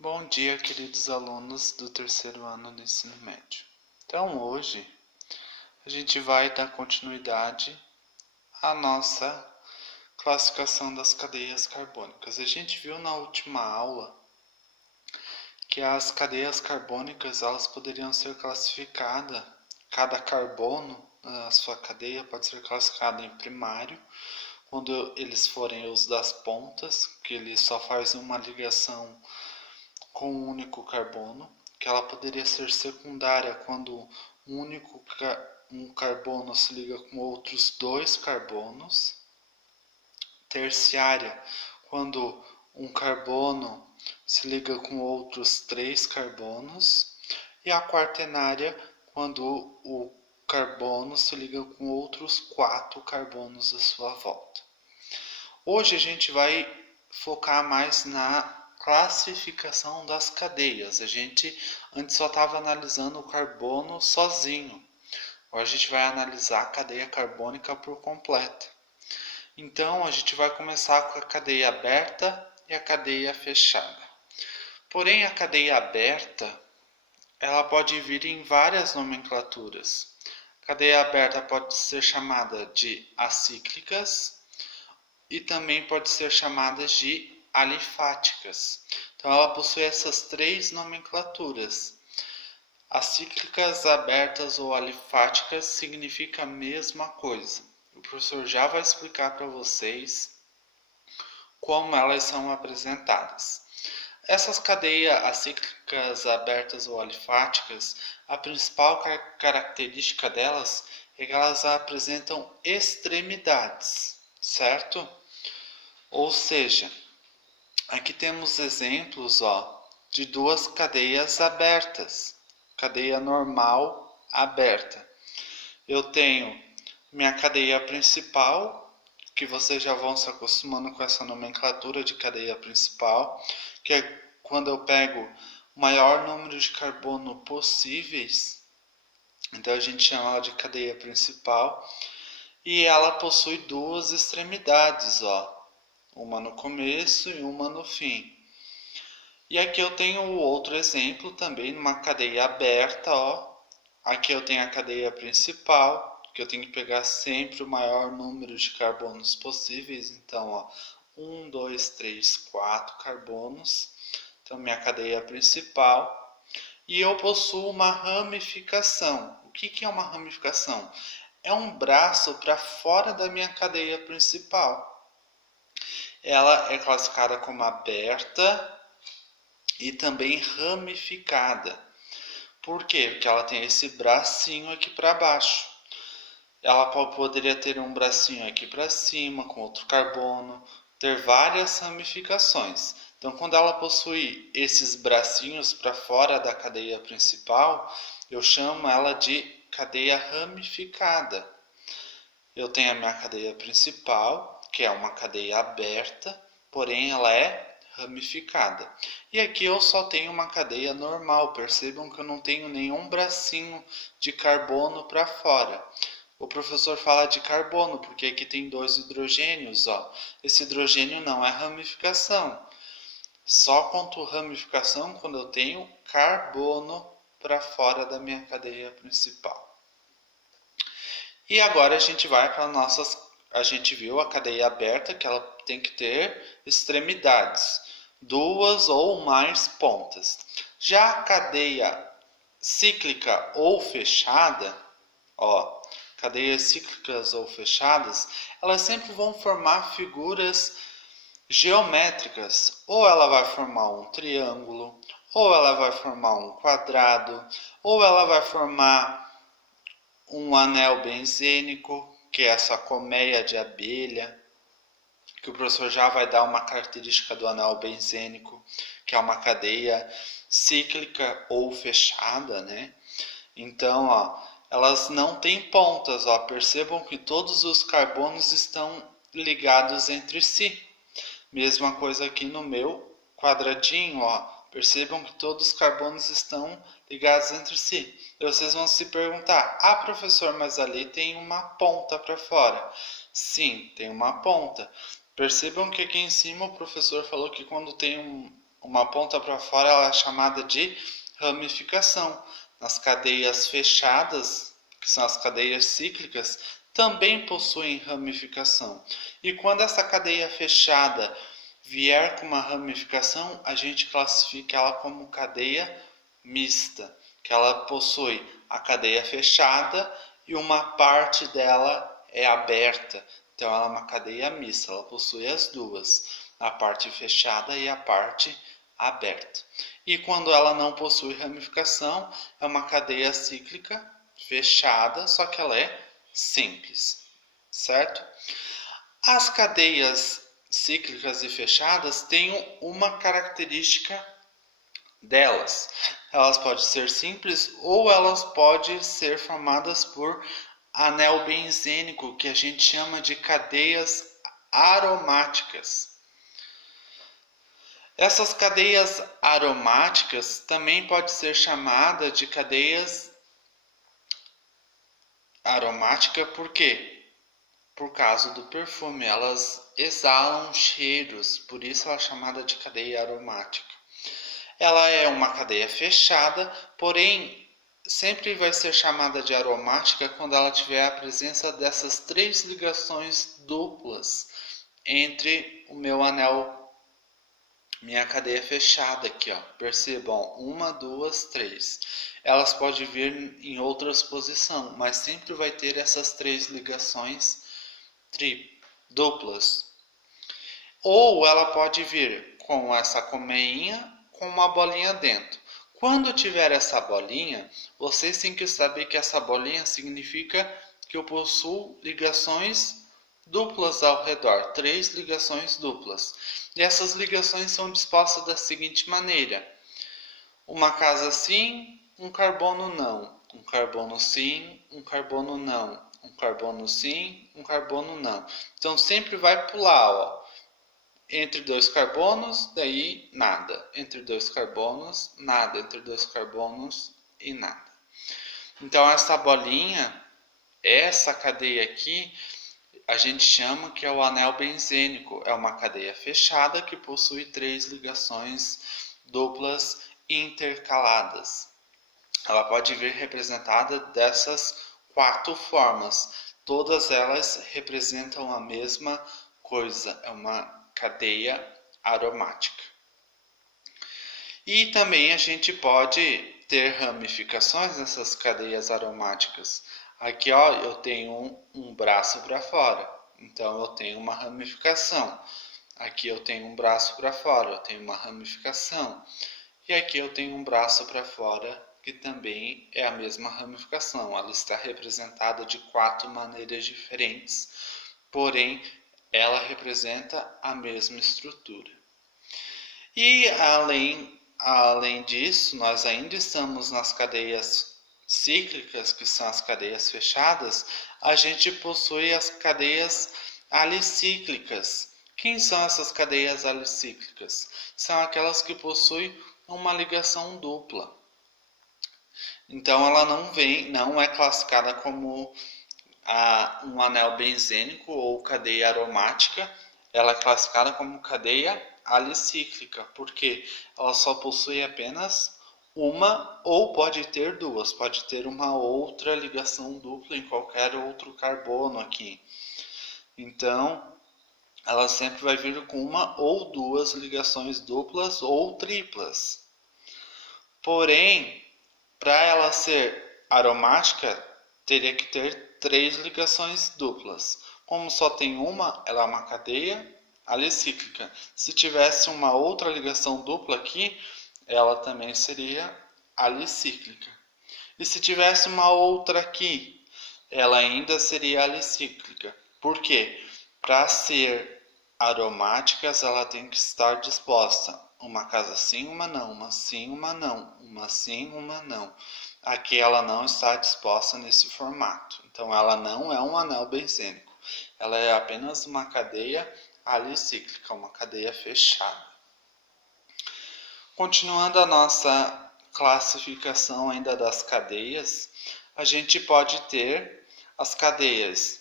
Bom dia, queridos alunos do terceiro ano do ensino médio. Então, hoje a gente vai dar continuidade à nossa classificação das cadeias carbônicas. A gente viu na última aula que as cadeias carbônicas elas poderiam ser classificadas, cada carbono na sua cadeia pode ser classificado em primário, quando eles forem os das pontas, que ele só faz uma ligação com um único carbono, que ela poderia ser secundária quando um carbono se liga com outros dois carbonos, terciária quando um carbono se liga com outros três carbonos, e a quaternária quando o carbono se liga com outros quatro carbonos à sua volta. Hoje a gente vai focar mais na classificação das cadeias. A gente antes só estava analisando o carbono sozinho. Agora a gente vai analisar a cadeia carbônica por completo. Então a gente vai começar com a cadeia aberta e a cadeia fechada. Porém, a cadeia aberta ela pode vir em várias nomenclaturas. A cadeia aberta pode ser chamada de acíclicas e também pode ser chamada de alifáticas. Então ela possui essas três nomenclaturas. Acíclicas, abertas ou alifáticas significa a mesma coisa. O professor já vai explicar para vocês como elas são apresentadas. Essas cadeias acíclicas, abertas ou alifáticas, a principal característica delas é que elas apresentam extremidades, certo? Ou seja, aqui temos exemplos de duas cadeias abertas. Cadeia normal aberta. Eu tenho minha cadeia principal, que vocês já vão se acostumando com essa nomenclatura de cadeia principal, que é quando eu pego o maior número de carbono possíveis, então a gente chama ela de cadeia principal, e ela possui duas extremidades, uma no começo e uma no fim. E aqui eu tenho outro exemplo também, numa cadeia aberta, aqui eu tenho a cadeia principal, que eu tenho que pegar sempre o maior número de carbonos possíveis, então 1, 2, 3, 4 carbonos, então minha cadeia principal, e eu possuo uma ramificação. O que é uma ramificação? É um braço para fora da minha cadeia principal. Ela é classificada como aberta e também ramificada. Por quê? Porque ela tem esse bracinho aqui para baixo. Ela poderia ter um bracinho aqui para cima, com outro carbono, ter várias ramificações. Então, quando ela possui esses bracinhos para fora da cadeia principal, eu chamo ela de cadeia ramificada. Eu tenho a minha cadeia principal, que é uma cadeia aberta, porém ela é ramificada. E aqui eu só tenho uma cadeia normal. Percebam que eu não tenho nenhum bracinho de carbono para fora. O professor fala de carbono porque aqui tem dois hidrogênios. Esse hidrogênio não é ramificação. Só conto ramificação quando eu tenho carbono para fora da minha cadeia principal. E agora a gente vai para nossas. A gente viu a cadeia aberta, que ela tem que ter extremidades, duas ou mais pontas. Já a cadeia cíclica ou fechada, cadeias cíclicas ou fechadas, elas sempre vão formar figuras geométricas. Ou ela vai formar um triângulo, ou ela vai formar um quadrado, ou ela vai formar um anel benzênico, que é essa colmeia de abelha, que o professor já vai dar uma característica do anel benzênico, que é uma cadeia cíclica ou fechada, né? Então, elas não têm pontas, percebam que todos os carbonos estão ligados entre si. Mesma coisa aqui no meu quadradinho, percebam que todos os carbonos estão ligados entre si. E vocês vão se perguntar, professor, mas ali tem uma ponta para fora. Sim, tem uma ponta. Percebam que aqui em cima o professor falou que quando tem uma ponta para fora, ela é chamada de ramificação. Nas cadeias fechadas, que são as cadeias cíclicas, também possuem ramificação. E quando essa cadeia fechada vier com uma ramificação, a gente classifica ela como cadeia mista, que ela possui a cadeia fechada e uma parte dela é aberta. Então ela é uma cadeia mista, ela possui as duas, a parte fechada e a parte aberta. E quando ela não possui ramificação, é uma cadeia cíclica fechada, só que ela é simples, certo? As cadeias cíclicas e fechadas têm uma característica delas. Elas podem ser simples ou elas podem ser formadas por anel benzênico, que a gente chama de cadeias aromáticas. Essas cadeias aromáticas também podem ser chamadas de cadeias aromáticas, por quê? Por causa do perfume, elas exalam cheiros, por isso ela é chamada de cadeia aromática. Ela é uma cadeia fechada, porém sempre vai ser chamada de aromática quando ela tiver a presença dessas 3 ligações duplas entre o meu anel, minha cadeia fechada aqui, ó. Percebam, 1, 2, 3. Elas podem vir em outras posições, mas sempre vai ter essas 3 ligações duplas. Ou ela pode vir com essa colmeinha com uma bolinha dentro. Quando tiver essa bolinha, vocês têm que saber que essa bolinha significa que eu possuo ligações duplas ao redor, 3 ligações duplas. E essas ligações são dispostas da seguinte maneira: uma casa sim, um carbono não, um carbono sim, um carbono não, um carbono sim, um carbono não. Então sempre vai pular, ó. Entre 2 carbonos, daí nada. Entre 2 carbonos, nada. Entre 2 carbonos e nada. Então essa bolinha, essa cadeia aqui, a gente chama que é o anel benzênico. É uma cadeia fechada que possui 3 ligações duplas intercaladas. Ela pode vir representada dessas 4 formas. Todas elas representam a mesma coisa. É uma cadeia aromática. E também a gente pode ter ramificações nessas cadeias aromáticas. Aqui, ó, eu tenho um braço para fora, então eu tenho uma ramificação. Aqui eu tenho um braço para fora, eu tenho uma ramificação. E aqui eu tenho um braço para fora, que também é a mesma ramificação. Ela está representada de 4 maneiras diferentes, porém ela representa a mesma estrutura. E além disso, nós ainda estamos nas cadeias cíclicas, que são as cadeias fechadas. A gente possui as cadeias alicíclicas. Quem são essas cadeias alicíclicas? São aquelas que possuem uma ligação dupla. Então ela não é classificada como um anel benzênico ou cadeia aromática. Ela é classificada como cadeia alicíclica, porque ela só possui apenas uma, ou pode ter 2, pode ter uma outra ligação dupla em qualquer outro carbono aqui. Então ela sempre vai vir com uma ou 2 ligações duplas ou triplas. Porém, para ela ser aromática, teria que ter 3 ligações duplas. Como só tem uma, ela é uma cadeia alicíclica. Se tivesse uma outra ligação dupla aqui, ela também seria alicíclica. E se tivesse uma outra aqui, ela ainda seria alicíclica. Por quê? Para ser aromáticas, ela tem que estar disposta uma casa sim, uma não, uma sim, uma não, uma sim, uma não. Aqui ela não está disposta nesse formato. Então ela não é um anel benzênico. Ela é apenas uma cadeia alicíclica, uma cadeia fechada. Continuando a nossa classificação ainda das cadeias, a gente pode ter as cadeias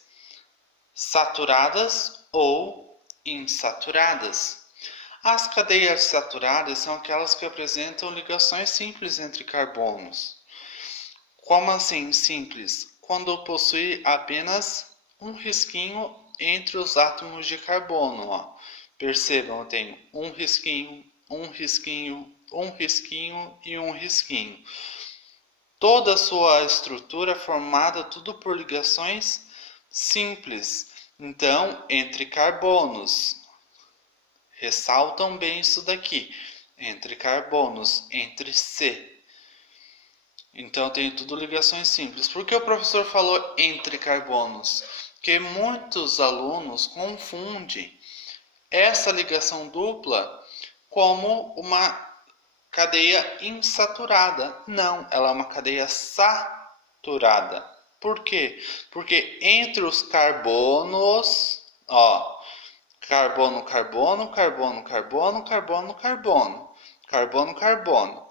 saturadas ou insaturadas. As cadeias saturadas são aquelas que apresentam ligações simples entre carbonos. Como assim simples? Quando possui apenas um risquinho entre os átomos de carbono. Ó. Percebam, eu tenho um risquinho, um risquinho, um risquinho e um risquinho. Toda a sua estrutura é formada tudo por ligações simples. Então, entre carbonos. Ressaltam bem isso daqui. Entre carbonos, entre C. Então, tem tudo ligações simples. Por que o professor falou entre carbonos? Porque muitos alunos confundem essa ligação dupla como uma cadeia insaturada. Não, ela é uma cadeia saturada. Por quê? Porque entre os carbonos, ó, carbono, carbono, carbono, carbono, carbono, carbono, carbono, carbono.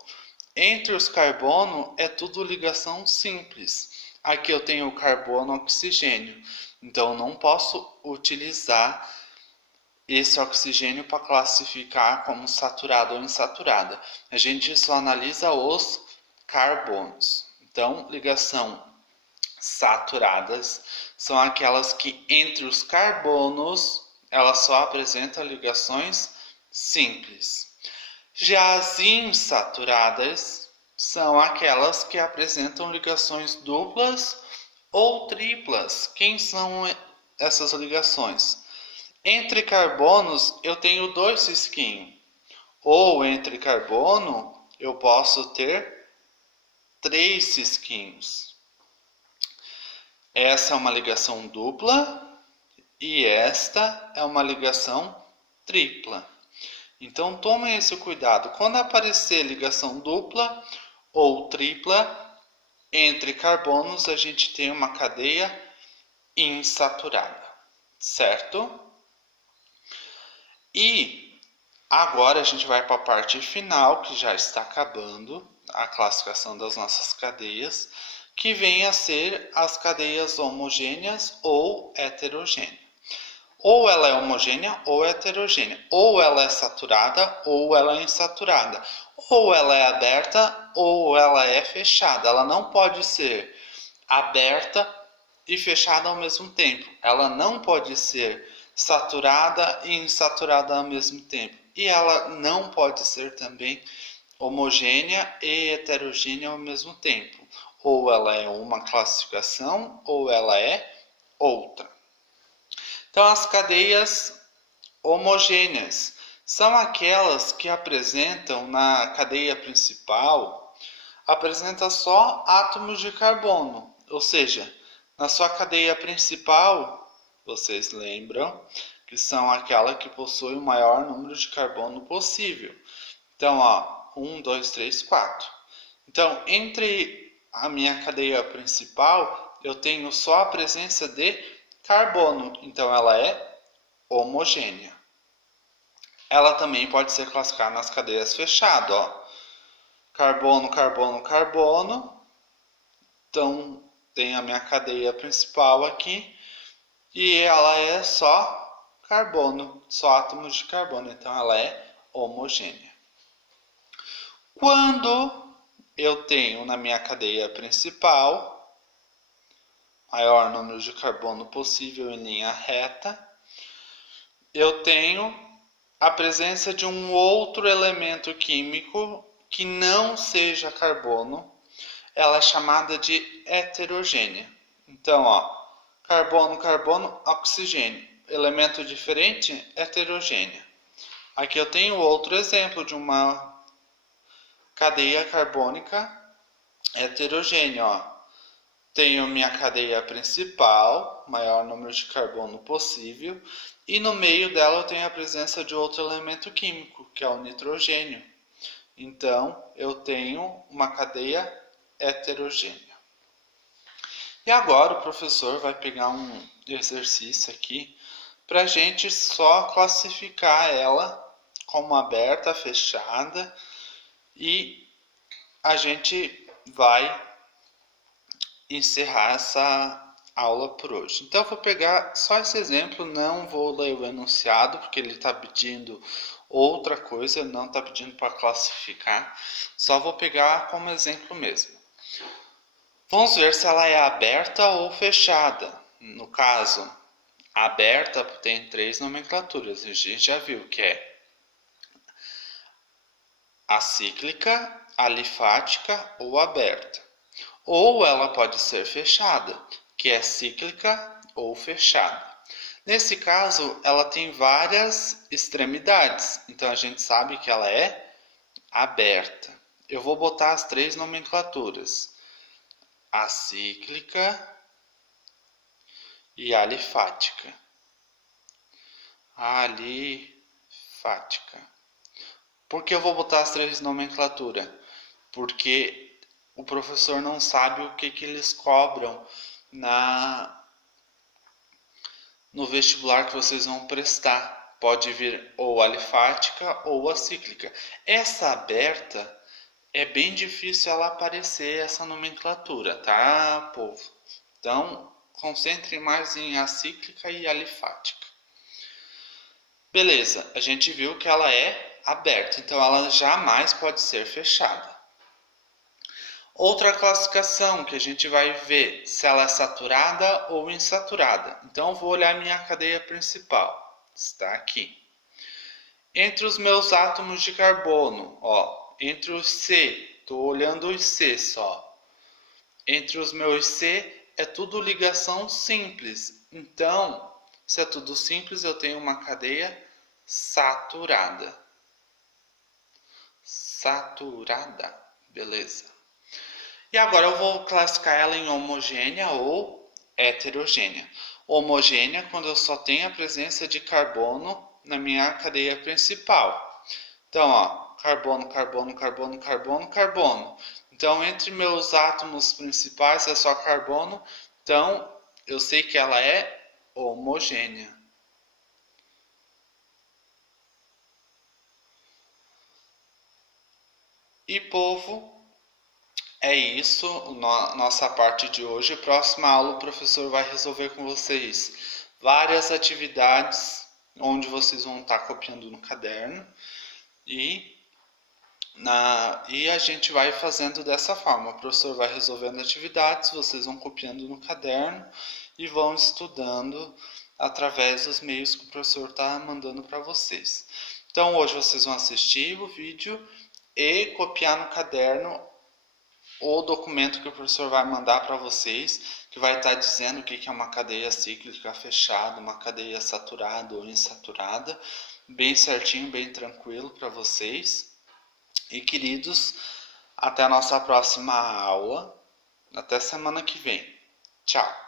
Entre os carbono é tudo ligação simples. Aqui eu tenho carbono, oxigênio. Então não posso utilizar esse oxigênio para classificar como saturado ou insaturada. A gente só analisa os carbonos. Então, ligação saturadas são aquelas que entre os carbonos elas só apresentam ligações simples. Já as insaturadas são aquelas que apresentam ligações duplas ou triplas. Quem são essas ligações? Entre carbonos eu tenho dois risquinhos. Ou entre carbono eu posso ter 3 risquinhos. Essa é uma ligação dupla e esta é uma ligação tripla. Então tomem esse cuidado. Quando aparecer ligação dupla ou tripla entre carbonos, a gente tem uma cadeia insaturada, certo? E agora a gente vai para a parte final, que já está acabando, a classificação das nossas cadeias, que vem a ser as cadeias homogêneas ou heterogêneas. Ou ela é homogênea ou heterogênea. Ou ela é saturada ou ela é insaturada. Ou ela é aberta ou ela é fechada. Ela não pode ser aberta e fechada ao mesmo tempo. Ela não pode ser saturada e insaturada ao mesmo tempo. E ela não pode ser também homogênea e heterogênea ao mesmo tempo. Ou ela é uma classificação ou ela é outra. Então, as cadeias homogêneas são aquelas que apresentam na cadeia principal, apresenta só átomos de carbono. Ou seja, na sua cadeia principal, vocês lembram que são aquela que possui o maior número de carbono possível. Então, ó, 1, 2, 3, 4. Então, entre a minha cadeia principal, eu tenho só a presença de carbono, então ela é homogênea. Ela também pode ser classificada nas cadeias fechadas, ó. Carbono, carbono, carbono. Então tem a minha cadeia principal aqui e ela é só carbono, só átomos de carbono, então ela é homogênea. Quando eu tenho na minha cadeia principal maior número de carbono possível em linha reta, eu tenho a presença de um outro elemento químico que não seja carbono, ela é chamada de heterogênea. Então, ó, carbono, carbono, oxigênio, elemento diferente, heterogênea. Aqui eu tenho outro exemplo de uma cadeia carbônica heterogênea, ó. Tenho minha cadeia principal, maior número de carbono possível, e no meio dela eu tenho a presença de outro elemento químico, que é o nitrogênio. Então, eu tenho uma cadeia heterogênea. E agora o professor vai pegar um exercício aqui para a gente só classificar ela como aberta, fechada, e a gente vai encerrar essa aula por hoje. Então eu vou pegar só esse exemplo, não vou ler o enunciado, porque ele está pedindo outra coisa, não está pedindo para classificar, só vou pegar como exemplo mesmo. Vamos ver se ela é aberta ou fechada. No caso, aberta tem 3 nomenclaturas, a gente já viu que é acíclica, alifática ou aberta. Ou ela pode ser fechada, que é cíclica ou fechada. Nesse caso, ela tem várias extremidades, então a gente sabe que ela é aberta. Eu vou botar as 3 nomenclaturas: acíclica e alifática. Alifática. Por que eu vou botar as 3 nomenclaturas? Porque o professor não sabe o que eles cobram no vestibular que vocês vão prestar. Pode vir ou alifática ou acíclica. Essa aberta é bem difícil ela aparecer, essa nomenclatura, tá, povo? Então, concentre mais em acíclica e alifática. Beleza, a gente viu que ela é aberta, então ela jamais pode ser fechada. Outra classificação que a gente vai ver se ela é saturada ou insaturada. Então, vou olhar minha cadeia principal, está aqui. Entre os meus átomos de carbono, entre os C, estou olhando os C só. Entre os meus C é tudo ligação simples. Então, se é tudo simples, eu tenho uma cadeia saturada. Saturada, beleza. E agora eu vou classificar ela em homogênea ou heterogênea. Homogênea quando eu só tenho a presença de carbono na minha cadeia principal. Então, carbono, carbono, carbono, carbono, carbono. Então, entre meus átomos principais é só carbono. Então, eu sei que ela é homogênea. E, povo, é isso, nossa parte de hoje. Próxima aula o professor vai resolver com vocês várias atividades onde vocês vão estar copiando no caderno e a gente vai fazendo dessa forma. O professor vai resolvendo atividades, vocês vão copiando no caderno e vão estudando através dos meios que o professor está mandando para vocês. Então hoje vocês vão assistir o vídeo e copiar no caderno o documento que o professor vai mandar para vocês, que vai estar dizendo o que é uma cadeia cíclica fechada, uma cadeia saturada ou insaturada, bem certinho, bem tranquilo para vocês. E queridos, até a nossa próxima aula, até semana que vem. Tchau!